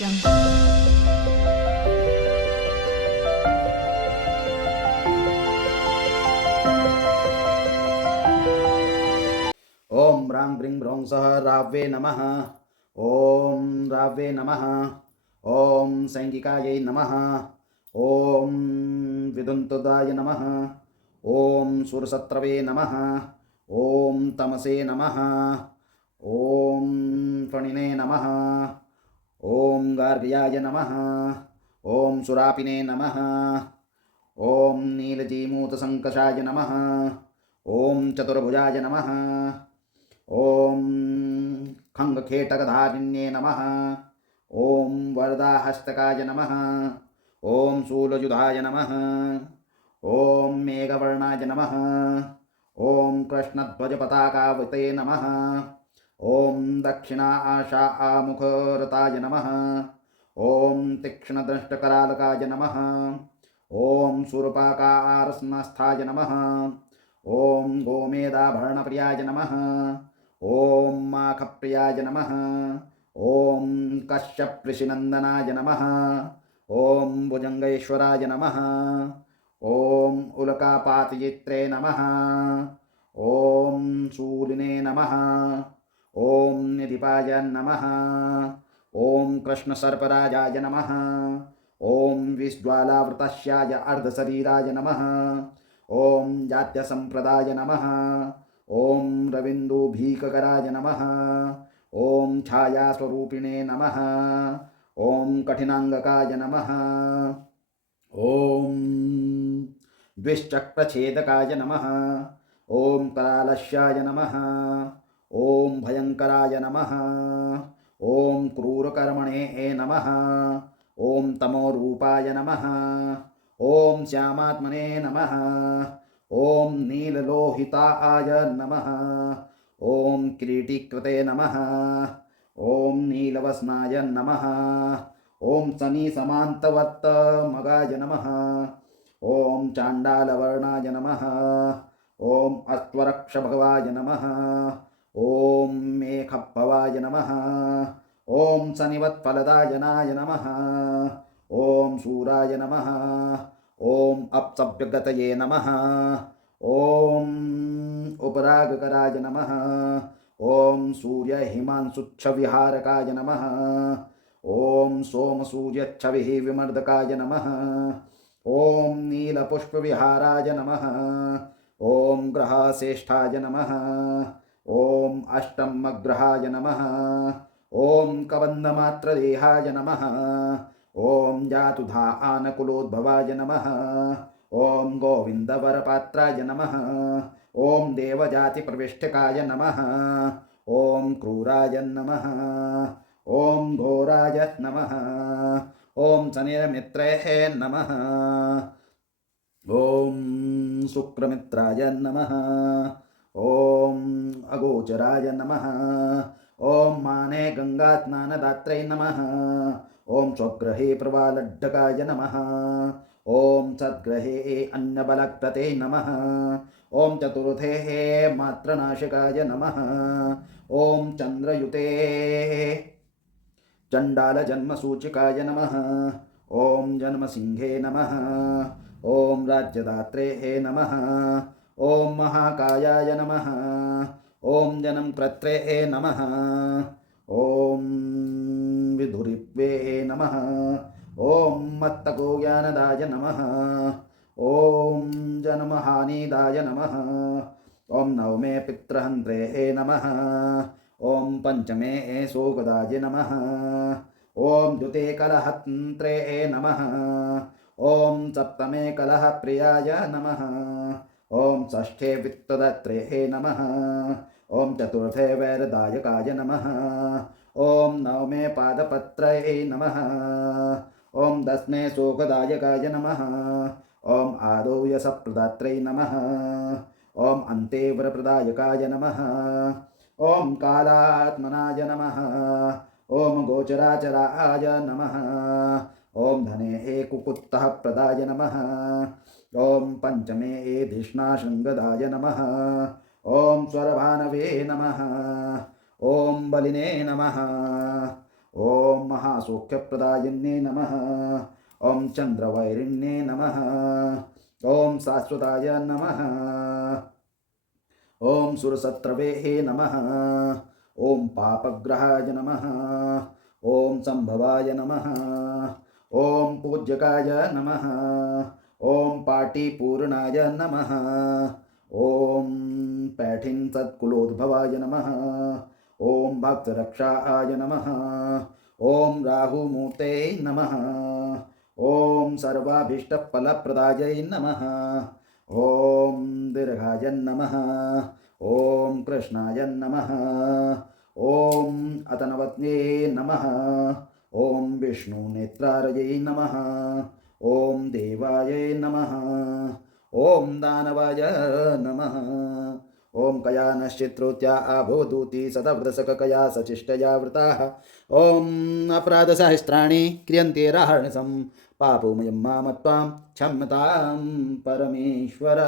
ओम ब्रां bring ब्रौं सह राव्ये नमः। ओम राव्ये नमः। ओम सैंगिकायै नमः। ओम विदुन्तुदाय नमः। ओम सुरसत्रवे नमः। ओम तमसे नमः। ओम फणिने नमः। ओम गार्ग्याय नमः। ओम सुरापिने नमः। ओम नीलजीमूतसंकषाय नमः। ओम चतुर्भुजाय नमः। ओम खंगखेटकधारिण्ये नमः। ओम वरदाहस्तकाय नमः। ओम शूलयुधाय नमः। ओम मेघवर्णाय नमः। ओम कृष्णध्वजपताकावते नमः। ओम दक्षिणा आशा आमुखरताय नमः। ओम तीक्ष्णदंष्टकरालकाय नमः। ओम शूर्पाकारस्नस्थाय नमः। ओम गोमेदाभरणप्रियाय नमः। ओम माखप्रियाय नमः। ओम कश्यपऋषिनंदनाय नमः। ओम भुजंगेश्वराय नमः। ओम उल्कापातयित्रे नमः। ओम शूलिने नमः। ओम निधिपाय नमः। ओम कृष्णसर्पराजाय नमः। ओम विज्ज्वालावृतस्याय अर्धशरीराय नमः। ओम जात्यसंप्रदाय नमः। ओम रविन्दुभीककराय नमः। ओम छायास्वरूपिणे नमः। ओम कठिनांगकाय नमः। ओम द्विश्चक्रछेदकाय नमः। ओम करालस्याय नमः। ओम भयंकराय नमः। ओम क्रूरकर्मणे नमः। ओम तमोरूपाय नमः। ओम श्यामात्मने नमः। ओम नीललोहिताय नमः। ओम किरीटीकृते नमः। ओम नीलवस्नाय नमः। ओम शनिसमान्तवर्तमगाय नमः। ओम चाण्डालवर्णाय नमः। ओम अश्वरक्षभवाय नमः। ओम मेखभवाय नमः। ओम शनिवत्फलदायनाय नमः। ओम शूराय नमः। ओम अप्सभ्यगतये नमः। ओम उपरागकराय नमः। ओम सूर्यहिमांशुच्छविहारकाय नमः। ओम सोमसूर्यच्छविः विमर्दकाय नमः। ओम नीलपुष्पविहाराय नमः। ओम ग्रहश्रेष्ठाय नमः। ओम अष्टमग्रहाय नमः। ओम कबन्धमात्रदेहाय नमः। ओम जातुधा आनकुलोद्भवाय नमः। ओम गोविंदवरपात्राय नमः। ओम देवजातिप्रविष्टकाय नमः। ओम क्रूराय नमः। ओम घोराय नमः। ओम शनिर्मित्रे नमः। ओम शुक्रमित्राय नमः। ओम अगोचराय नमः। ओम माने गंगास्नानदात्रे नमः। ओम स्वग्रहे प्रवालड्ढकाय नमः। ओम सद्ग्रहे अन्नबलकृते नमः। ओम चतुर्थे मात्रनाशकाय नमः। ओम चंद्रयुते चंडालजन्मसूचिकाय नमः। ओम जन्मसिंहे नमः। ओम राज्यदात्रे नमः। ओम महाकायाय नमः। ओम जन्मकर्त्रे नमः। ओम विधुरिवे नमः। ओम मत्तकोज्ञानदाय नमः। ओम जन्महानिदाय नमः। ओम नवमे पितृहन्त्रे नमः। ओम पंचमे शोकदाय नमः। ओम द्युते कलहन्त्रे नमः। ओम सप्तमे कलहप्रियाय नमः। ओम षष्ठे वित्तदात्रे नमः। ओम चतुर्थे वैरदायकाय नमः। ओम नवमे पादपत्रे नमः। ओम दशमे शोकदायकाय नमः। ओम आदौ यशप्रदात्रे नमः। ओम अन्ते वरप्रदायकाय नमः। ओम कालात्मनाय नमः। ओम गोचराचराय नमः। ओम धने कुकुत्तः प्रदाय नमः। ओम पंचमे धिष्णाशृंगदाय नमः। ओम स्वरभानवे नमः। ओम बलिने नमः। ॐ महासौख्यप्रदायिन्ये नमः। ॐ चन्द्रवैरिण्ये नमः। ॐ शाश्वताय नमः। ॐ सुरसत्रवे नमः। ॐ पापग्रहाय नमः। ॐ संभवाय नमः। ॐ पूज्यकाय नमः। ॐ पाटिपूर्णाय नमः। ॐ पैठिन सत्कुलोद्भवाय नमः। ॐ भक्तरक्षाय नमः। ॐ राहुमूर्ते नमः। ॐ सर्वाभीष्टफलप्रदायै नमः। ॐ दीर्घाय नमः। ॐ कृष्णाय नमः। ॐ अतनवत्ये नमः। ॐ विष्णुनेत्रारये नमः। ॐ देवाय नमः। ॐ दानवाय नमः। ॐ कया नश्चित्रोत्या आभोदूति सतव्रतसककया सचिष्टया वृताः। ॐ अपराधसहस्राणि क्रियन्ते राहणसं पापोमयं मामत्वां क्षम्यतां परमेश्वर।